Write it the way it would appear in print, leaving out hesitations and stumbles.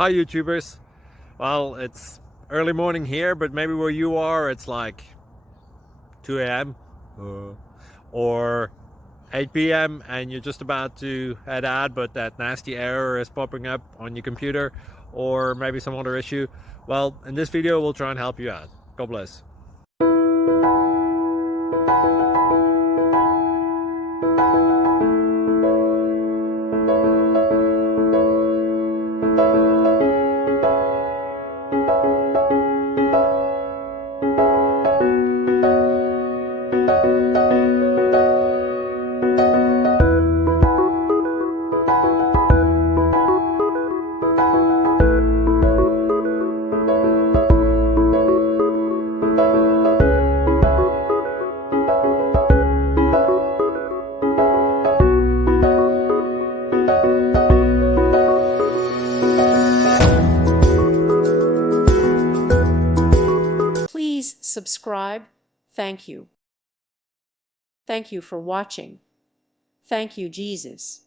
Hi YouTubers. Well, it's early morning here, but maybe where you are it's like 2 a.m. or 8 p.m. and you're just about to head out, but that nasty error is popping up on your computer, or maybe some other issue. Well, in this video we'll try and help you out. God bless. Please subscribe. Thank you. Thank you for watching. Thank you, Jesus.